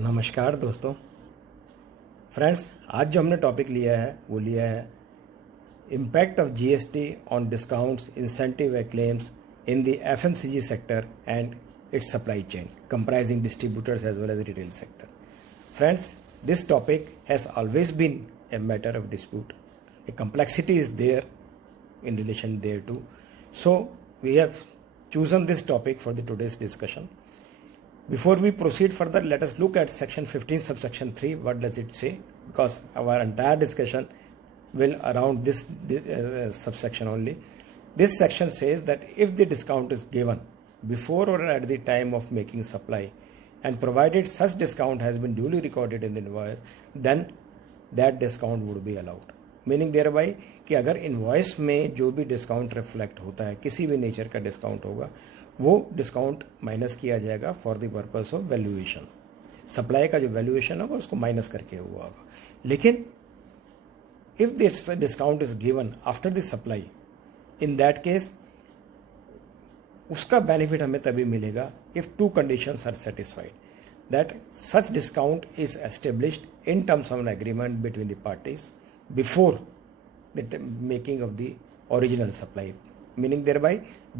नमस्कार दोस्तों। फ्रेंड्स, आज जो हमने टॉपिक लिया है impact of GST on discounts, incentive and claims in the FMCG sector and its supply chain comprising distributors as well as the retail sector. Friends, this topic has always been a matter of dispute. A complexity is there in relation thereto. So we have chosen this topic for the today's discussion. Before we proceed further, let us look at section 15 subsection 3. What does it say? Because our entire discussion will around this subsection only. This section says that if the discount is given before or at the time of making supply and provided such discount has been duly recorded in the invoice, then that discount would be allowed. Meaning thereby कि अगर invoice में जो भी discount reflect होता है, किसी भी nature का डिस्काउंट होगा, वो डिस्काउंट माइनस किया जाएगा for the purpose of valuation. Supply का जो वैल्यूएशन होगा उसको माइनस करके हुआ होगा. लेकिन if this discount is given after the supply, in that case उसका बेनिफिट हमें तभी मिलेगा if two conditions are satisfied, that such discount is established in terms of an agreement between the parties before the making of the original supply, meaning thereby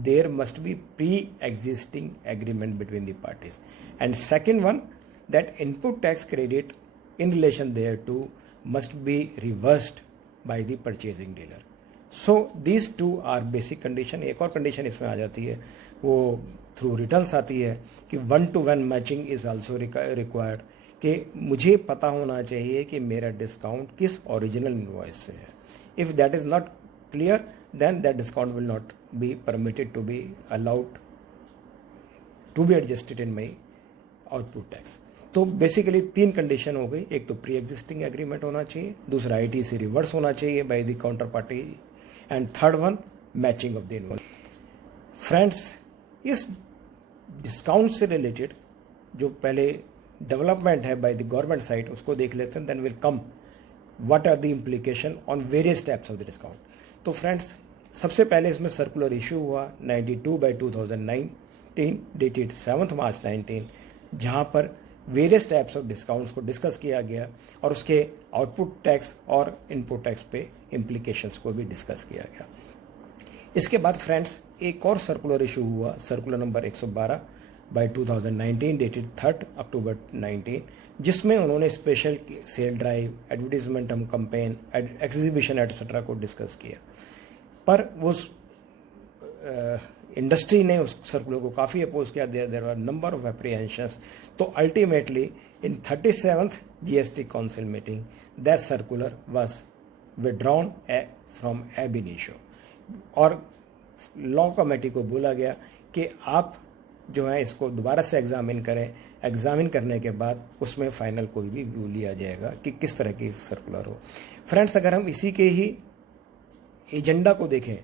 there must be pre-existing agreement between the parties. And second one, that input tax credit in relation thereto must be reversed by the purchasing dealer. So these two are basic condition. एक और condition इसमें आ जाती है, वो through returns आती है कि 1-to-1 matching is also required, कि मुझे पता होना चाहिए कि मेरा डिस्काउंट किस ओरिजिनल इनवॉइस से है. If that is not clear, then that discount will not be permitted to be allowed to be adjusted in my output tax. तो बेसिकली तीन कंडीशन हो गई. एक तो प्री एग्जिस्टिंग एग्रीमेंट होना चाहिए, दूसरा आईटीसी रिवर्स होना चाहिए by the counter party, and third one matching of the invoice. Friends, इस डिस्काउंट से रिलेटेड जो पहले डेवलपमेंट है बाय द गवर्नमेंट साइड उसको देख लेते हैं. Then will come what are the implication on various types of the discount. तो फ्रेंड्स, सबसे पहले इसमें सर्कुलर इशू हुआ 92/2019 डेटेड 7 मार्च 19, जहां पर वेरियस टाइप्स ऑफ डिस्काउंट्स को डिस्कस किया गया और उसके आउटपुट टैक्स और इनपुट टैक्स पे इम्प्लीकेशंस को भी डिस्कस किया गया. इसके बाद फ्रेंड्स एक और सर्कुलर इशू हुआ, circular number 112 by 2019 dated 3rd October 19, जिसमें उन्होंने special sale drive, advertisement campaign, exhibition etcetera को डिस्कस किया. पर वो इंडस्ट्री ने उस सर्कुलर को काफ़ी अपोज किया. There are number of apprehensions. तो ultimately in 37th GST council meeting that circular was withdrawn from ab initio, और लॉ कमेटी को बोला गया कि आप जो है इसको दोबारा से एग्जामिन करें. एग्जामिन करने के बाद उसमें फाइनल कोई भी व्यू लिया जाएगा कि किस तरह की सर्कुलर हो. फ्रेंड्स, अगर हम इसी के ही एजेंडा को देखें,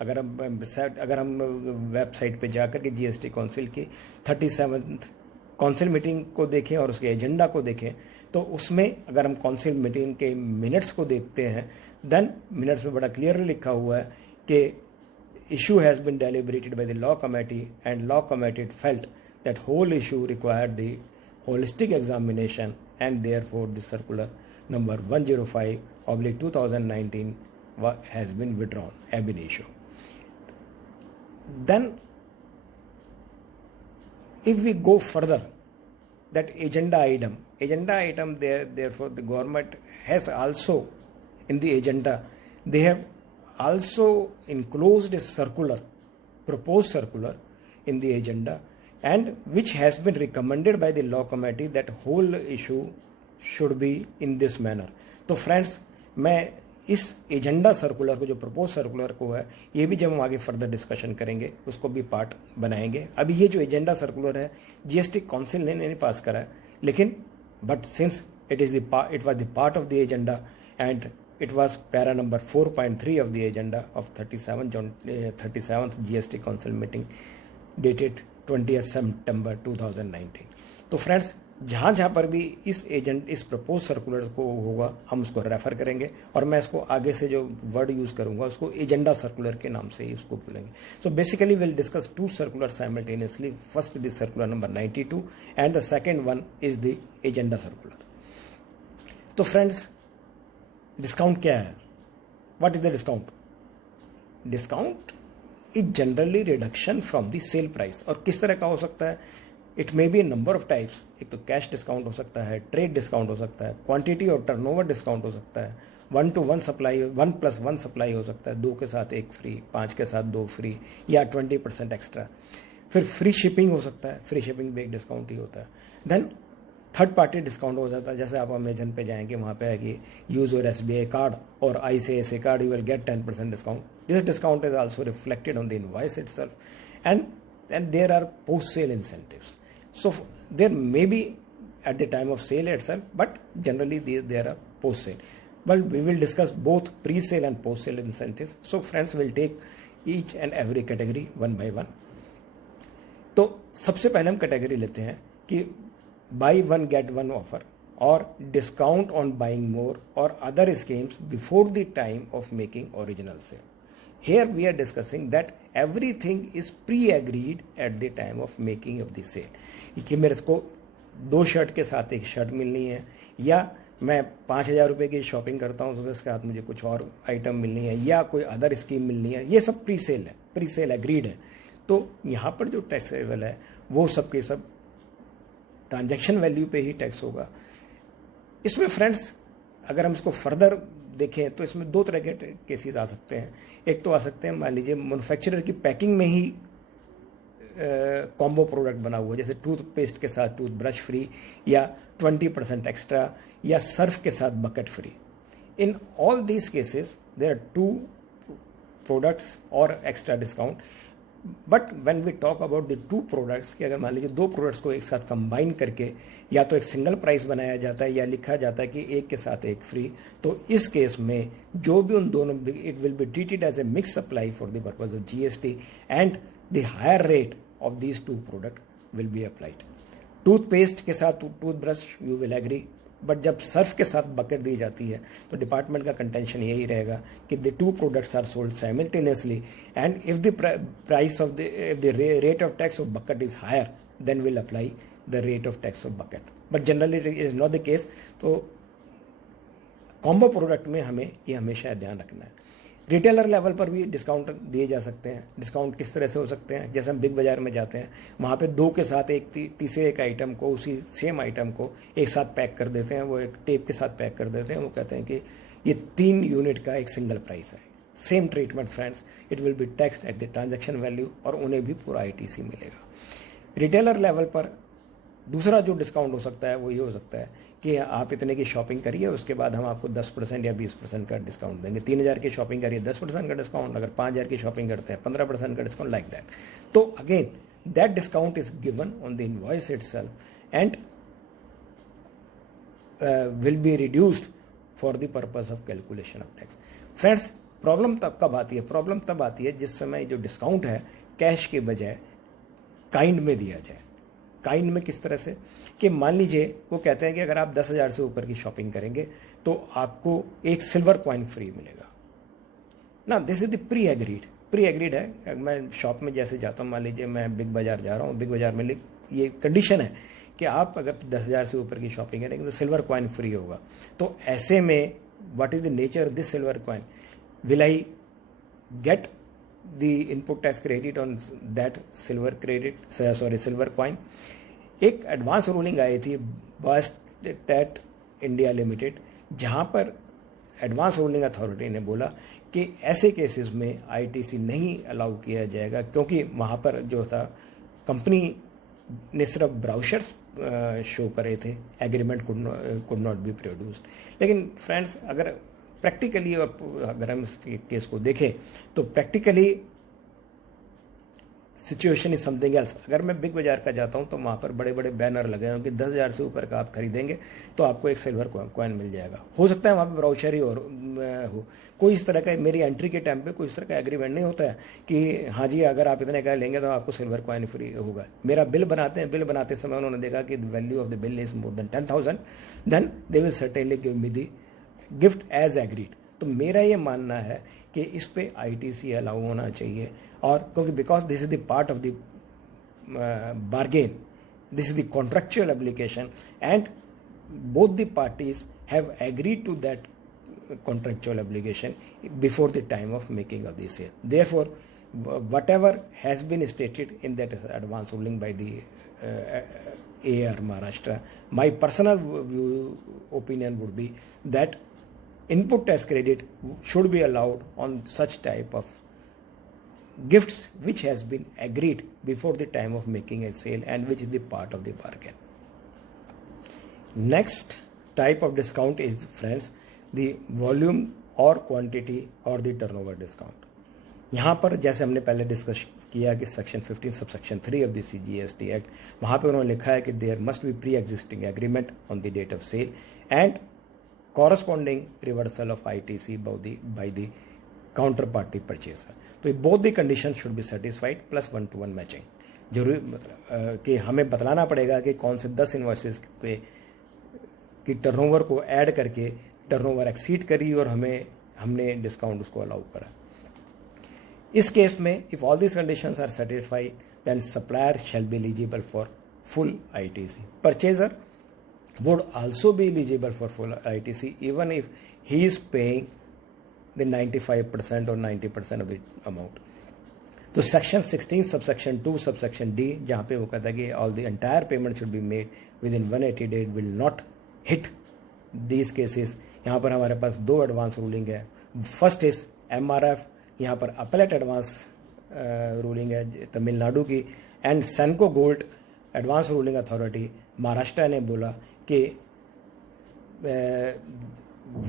अगर हम वेबसाइट पे जाकर के जीएसटी काउंसिल की 37th काउंसिल मीटिंग को देखें और उसके एजेंडा को देखें, तो उसमें अगर हम काउंसिल मीटिंग के मिनट्स को देखते हैं, देन मिनट्स में बड़ा क्लियरली लिखा हुआ है कि issue has been deliberated by the law committee, and law committee felt that whole issue required the holistic examination, and therefore the circular number 105/2019 has been withdrawn ab initio. Then if we go further, that agenda item therefore the government has also in the agenda, they have also enclosed a circular, proposed circular in the agenda, and which has been recommended by the law committee that whole issue should be in this manner. तो friends, मैं इस agenda circular को, जो propose circular को है, ये भी जब हम आगे फर्दर डिस्कशन करेंगे उसको भी पार्ट बनाएंगे. अभी ये जो एजेंडा सर्कुलर है जीएसटी काउंसिल ने नहीं पास करा है, लेकिन but since it was the part of the agenda and it was para number 4.3 of the agenda of 37th GST Council meeting dated 20th September 2019. तो फ्रेंड्स, जहाँ जहाँ पर भी इस प्रपोज सर्कुलर को होगा हम उसको रेफर करेंगे, और मैं इसको आगे से जो वर्ड यूज करूंगा उसको एजेंडा सर्कुलर के नाम से ही उसको बोलेंगे. So basically will discuss two circular simultaneously. First this circular number 92 and the second one is the agenda circular. तो फ्रेंड्स, डिस्काउंट क्या है? What is the discount? Discount is generally reduction from the sale price. और किस तरह का हो सकता है? It may be number of types. एक तो कैश डिस्काउंट हो सकता है, ट्रेड डिस्काउंट हो सकता है, क्वांटिटी और टर्नओवर डिस्काउंट हो सकता है, 1-to-1 सप्लाई, 1+1 सप्लाई हो सकता है, 2 के साथ 1 फ्री, 5 के साथ 2 फ्री, या 20% एक्स्ट्रा. फिर फ्री शिपिंग हो सकता है. फ्री शिपिंग भी एक डिस्काउंट ही होता है. देन थर्ड पार्टी डिस्काउंट हो जाता है. जैसे आप अमेजन पे जाएंगे, वहाँ पे है कि यूज योर SBI कार्ड और ICICI card, you will get 10% discount. This discount is also reflected on the invoice itself. And there are post sale incentives. So there may be at the time of sale itself, but generally there are post sale. But we will discuss both pre-sale and post-sale incentives. So friends, will take each and every category one by one. तो सबसे पहले हम category लेते हैं कि buy one get one offer और discount on buying more or other schemes before the time of making original sale. Here we are discussing that everything is pre-agreed at the time of making of the sale. कि मेरे को 2 shirt के साथ एक shirt मिलनी है, या मैं 5,000 रुपये की शॉपिंग करता हूँ तो उसके साथ मुझे कुछ और आइटम मिलनी है, या कोई अदर स्कीम मिलनी है. ये सब प्री सेल है, प्री सेल एग्रीड है. तो यहाँ पर जो टैक्सेबल है वो सब के सब ट्रांजैक्शन वैल्यू पे ही टैक्स होगा. इसमें फ्रेंड्स, अगर हम इसको फर्दर देखें तो इसमें 2 तरह के केसेस आ सकते हैं. एक तो आ सकते हैं, मान लीजिए मैन्युफैक्चरर की पैकिंग में ही कॉम्बो प्रोडक्ट बना हुआ है, जैसे टूथपेस्ट के साथ टूथब्रश फ्री, या 20% एक्स्ट्रा, या सर्फ के साथ bucket free. In all these cases there are 2 products और extra discount. But when we talk about the 2 products, कि अगर मान लीजिए 2 प्रोडक्ट्स को एक साथ कंबाइन करके या तो एक सिंगल प्राइस बनाया जाता है या लिखा जाता है कि एक के साथ एक फ्री, तो इस केस में जो भी उन दोनों, it will be treated as a mix supply for the purpose of GST, and the higher rate of these 2 product will be applied. Toothpaste के साथ toothbrush you will agree, but जब सर्फ के साथ बकेट दी जाती है तो department का contention यही रहेगा कि the 2 products are sold simultaneously, and if the price of the rate of tax of bucket is higher, then will apply the rate of tax of bucket. But generally it is not the case. तो combo product में हमें ये हमेशा ध्यान रखना है. Retailer level पर भी डिस्काउंट दिए जा सकते हैं. डिस्काउंट किस तरह से हो सकते हैं? जैसे हम बिग बाजार में जाते हैं, वहाँ पे 2 के साथ एक तीसरे एक आइटम को, उसी सेम आइटम को एक साथ पैक कर देते हैं. वो एक टेप के साथ पैक कर देते हैं. वो कहते हैं कि ये 3 यूनिट का एक सिंगल प्राइस है. Same treatment friends, it will B taxed at the transaction value, और उन्हें भी पूरा ITC मिलेगा. रिटेलर लेवल पर दूसरा जो डिस्काउंट हो सकता है वो ये हो सकता है कि आप इतने की शॉपिंग करिए, उसके बाद हम आपको 10% या 20% का डिस्काउंट देंगे. 3,000 की शॉपिंग करिए, 10% का डिस्काउंट. अगर 5,000 की शॉपिंग करते हैं, 15% का डिस्काउंट, लाइक दैट. तो again that discount is given on the invoice itself and will be reduced for the purpose of calculation of tax. Friends, problem तब कब आती है? प्रॉब्लम तब आती है जिस समय जो डिस्काउंट है कैश के बजाय काइंड में दिया जाए. काइंड में किस तरह से? कि मान लीजिए वो कहते हैं कि अगर आप 10,000 से ऊपर की शॉपिंग करेंगे तो आपको एक सिल्वर कॉइन फ्री मिलेगा ना. This is the pre agreed है. मैं शॉप में जैसे जाता हूँ, मान लीजिए मैं बिग बाजार जा रहा हूँ, बिग बाजार में ये कंडीशन है कि आप अगर 10,000 से ऊपर की शॉपिंग करेंगे तो सिल्वर कॉइन फ्री होगा. तो ऐसे में what is the nature of this silver coin? Will I get the input tax credit on that silver coin? एक एडवांस रूलिंग आई थी बायोस्टैट इंडिया लिमिटेड, जहां पर एडवांस रूलिंग अथॉरिटी ने बोला कि ऐसे केसेस में ITC नहीं अलाउ किया जाएगा, क्योंकि वहां पर जो था कंपनी ने सिर्फ ब्राउचर्स शो करे थे, agreement could not be produced. लेकिन फ्रेंड्स, अगर प्रैक्टिकली अगर हम इस केस को देखें तो practically situation is something else. अगर मैं बिग बाजार का जाता हूँ तो वहाँ पर बड़े बड़े बैनर लगे हैं कि 10,000 से ऊपर का आप खरीदेंगे तो आपको एक सिल्वर कॉइन मिल जाएगा। हो सकता है वहाँ पे ब्राउचरी और हो, कोई इस तरह का मेरी एंट्री के टाइम पे कोई इस तरह का एग्रीमेंट नहीं होता है कि हाँ जी अगर आप इतने का लेंगे तो आपको सिल्वर कॉइन फ्री होगा। मेरा बिल बनाते हैं, बिल बनाते समय उन्होंने देखा कि the value of the bill is more than 10,000, then they will certainly give me the gift as agreed. तो मेरा ये मानना है कि इस पे आईटीसी अलाउ होना चाहिए, और क्योंकि because this is the part of the bargain, this is the contractual obligation and both the parties have agreed to that contractual obligation before the time of making of the sale. Therefore whatever has been stated in that advance ruling by the AR Maharashtra, my personal opinion would be that input tax credit should be allowed on such type of gifts which has been agreed before the time of making a sale and which is the part of the bargain. Next type of discount is, friends, the volume or quantity or the turnover discount. यहाँ पर जैसे हमने पहले discuss किया कि section 15 subsection 3 of the CGST act, वहाँ पे उन्होंने लिखा है कि there must be pre existing agreement on the date of sale and corresponding reversal of ITC by the counterparty purchaser. तो both the conditions should be satisfied plus 1-to-1 matching. जरूरी मतलब कि हमें बतलाना पड़ेगा कि कौन से 10 इन्वॉइसेस पे की टर्नओवर को ऐड करके टर्नओवर एक्सीड करी और हमने डिस्काउंट उसको अलाउ करा। इस केस में if all this conditions are satisfied then supplier shall be eligible for full ITC. Purchaser would also be eligible for full ITC even if he is paying the 95% or 90% of the amount. तो section 16 subsection 2 subsection D जहाँ पे वो कहता है कि all the entire payment should be made with in 180 days will not hit these cases. यहाँ पर हमारे पास 2 एडवांस रूलिंग है। फर्स्ट इज MRF, यहाँ पर अपलेट एडवांस रूलिंग है तमिलनाडु की, and सेनको gold advance ruling authority Maharashtra ने बोला कि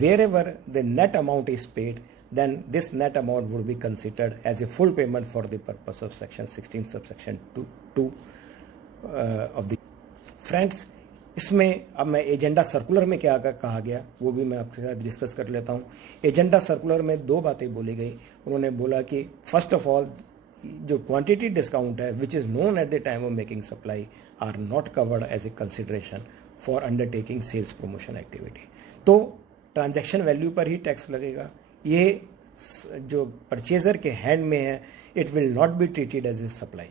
wherever the net amount is paid, then this net amount would be considered as a full payment for the purpose of section 16 subsection 2 of the friends. इसमें अब मैं agenda circular में क्या कहा गया वो भी मैं आपके साथ डिस्कस कर लेता हूँ। एजेंडा सर्कुलर में 2 बातें बोली गई। उन्होंने बोला कि फर्स्ट ऑफ ऑल जो क्वांटिटी डिस्काउंट है which is known at the time of making supply are not covered as a consideration for undertaking sales promotion activity. तो ट्रांजैक्शन वैल्यू पर ही टैक्स लगेगा। ये जो परचेजर के हैंड में है it will not be treated as a supply.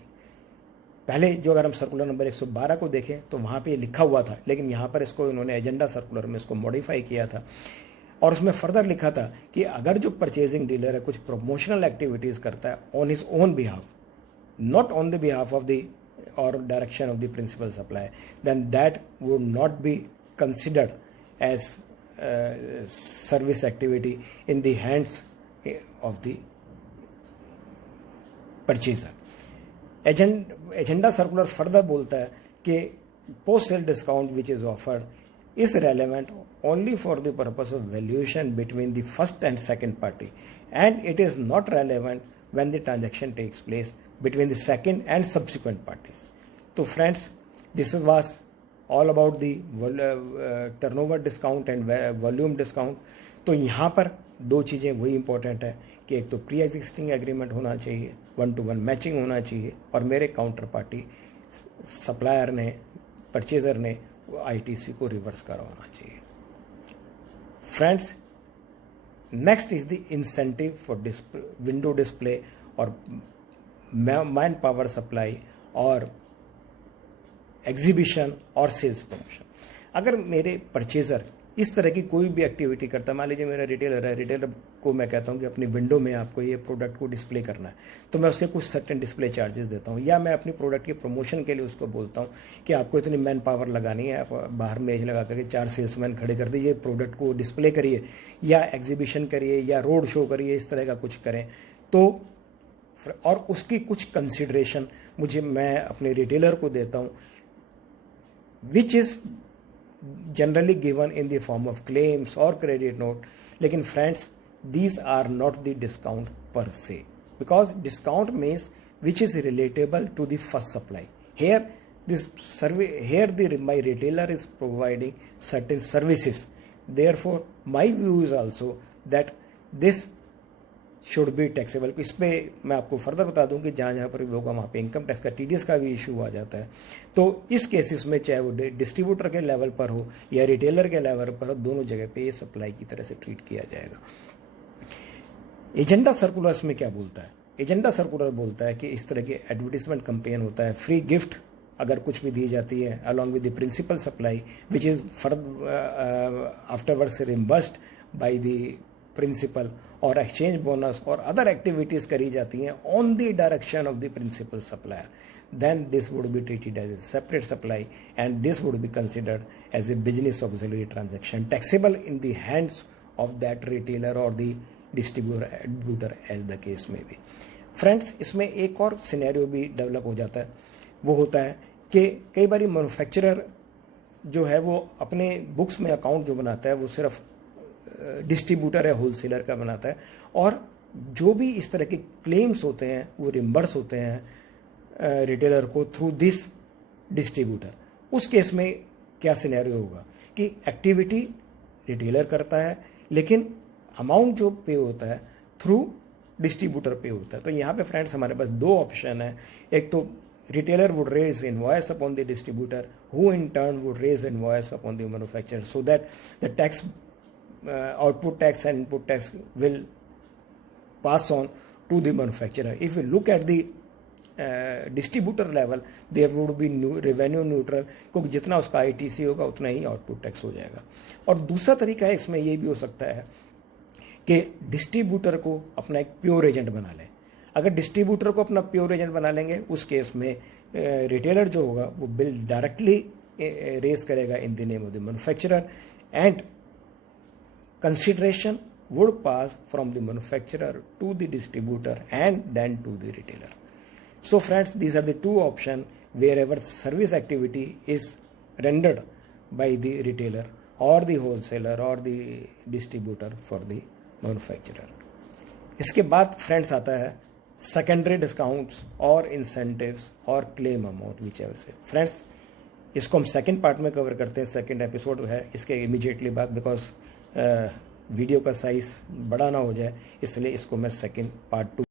पहले जो अगर हम सर्कुलर नंबर 112 को देखें तो वहाँ पे लिखा हुआ था, लेकिन यहाँ पर इसको इन्होंने एजेंडा सर्कुलर में इसको मॉडिफाई किया था और उसमें फर्दर लिखा था कि अगर जो परचेजिंग डीलर है कुछ प्रमोशनल एक्टिविटीज करता है on his own behalf, not on the behalf of the और direction of the principal supplier, then that would not be considered as service activity in the hands of the purchaser. Agenda circular further बोलता है कि post sale discount which is offered is relevant only for the purpose of valuation between the first and second party, and it is not relevant when the transaction takes place between the second and subsequent parties. So friends, this was all about the turnover discount and volume discount. तो यहाँ पर 2 चीज़ें वही important है कि एक तो pre existing agreement होना चाहिए, 1-to-1 मैचिंग होना चाहिए, और मेरे काउंटर पार्टी सप्लायर ने परचेजर ने ITC को रिवर्स करवाना चाहिए। Friends, next is the incentive for window display और मैन पावर सप्लाई और एग्जीबिशन और सेल्स प्रमोशन। अगर मेरे परचेजर इस तरह की कोई भी एक्टिविटी करता है, मान लीजिए मेरा रिटेलर है, रिटेलर को मैं कहता हूं कि अपनी विंडो में आपको ये प्रोडक्ट को डिस्प्ले करना है, तो मैं उसके कुछ सर्टेन डिस्प्ले चार्जेस देता हूं, या मैं अपनी प्रोडक्ट के प्रमोशन के लिए उसको बोलता हूं कि आपको इतनी मैन पावर लगानी है, आप बाहर मेज लगा करके 4 सेल्समैन खड़े कर दीजिए, प्रोडक्ट को डिस्प्ले करिए या एग्जीबिशन करिए या रोड शो करिए, इस तरह का कुछ करें। तो और उसकी कुछ कंसिडरेशन मैं अपने रिटेलर को देता हूं which is generally given in the form of claims or credit note. Lekin friends, these are not the discount per se, because discount means which is relatable to the first supply. Here my retailer is providing certain services. Therefore my view is also that this should be taxable. इस पे मैं आपको further बता दूं कि जहाँ पर भी होगा वहाँ पे इनकम टैक्स का, टीडीएस का भी इशू आ जाता है. तो इस केसेस में चाहे वो डिस्ट्रीब्यूटर के लेवल पर हो या रिटेलर के लेवल पर हो, दोनों जगह पे ये सप्लाई की तरह से ट्रीट किया जाएगा. एजेंडा सर्कुलर्स में क्या बोलता है? एजेंडा सर्कुलर बोलता है कि इस तरह के एडवर्टीजमेंट कैंपेन होता है, फ्री गिफ्ट अगर कुछ भी दी जाती है along with the principal supply which is afterwards reimbursed by the principal, और एक्सचेंज बोनस और अदर एक्टिविटीज करी जाती हैं on the direction of the principal supplier, then this would be treated as a separate supply and this would be considered as a business auxiliary transaction taxable in the hands of that retailer or the distributor as the case may be. Friends, इसमें एक और scenario भी develop हो जाता है. वो होता है कि कई बार मैन्युफैक्चरर जो है वो अपने बुक्स में अकाउंट जो बनाता है वो सिर्फ डिस्ट्रीब्यूटर या होलसेलर का बनाता है, और जो भी इस तरह के क्लेम्स होते हैं वो रिम्बर्स होते हैं रिटेलर को थ्रू दिस डिस्ट्रीब्यूटर. उस केस में क्या सिनेरियो होगा कि एक्टिविटी रिटेलर करता है लेकिन अमाउंट जो पे होता है थ्रू डिस्ट्रीब्यूटर पे होता है. तो यहाँ पे फ्रेंड्स हमारे पास दो ऑप्शन है. एक तो retailer would raise invoice upon the distributor, who in turn would raise invoice upon the manufacturer, so that the tax output tax and input tax will pass on to the manufacturer. If you look at the distributor level, there would be revenue neutral, क्योंकि जितना उसका ITC होगा उतना ही output tax हो जाएगा. और दूसरा तरीका है इसमें ये भी हो सकता है कि डिस्ट्रीब्यूटर को अपना एक प्योर एजेंट बना लें. अगर डिस्ट्रीब्यूटर को अपना प्योर एजेंट बना लेंगे उस केस में रिटेलर जो होगा वो बिल डायरेक्टली रेज करेगा in the name of the manufacturer and consideration would pass from the manufacturer to the distributor and then to the retailer. So friends, these are the two options wherever service activity is rendered by the retailer or the wholesaler or the distributor for the manufacturer. इसके बाद friends आता है secondary discounts और incentives और claim amount which ever से. Friends, इसको हम second part में कवर करते हैं. सेकेंड एपिसोड है इसके इमीडिएटली बाद, बिकॉज वीडियो का साइज बड़ा ना हो जाए, इसलिए इसको मैं सेकेंड पार्ट 2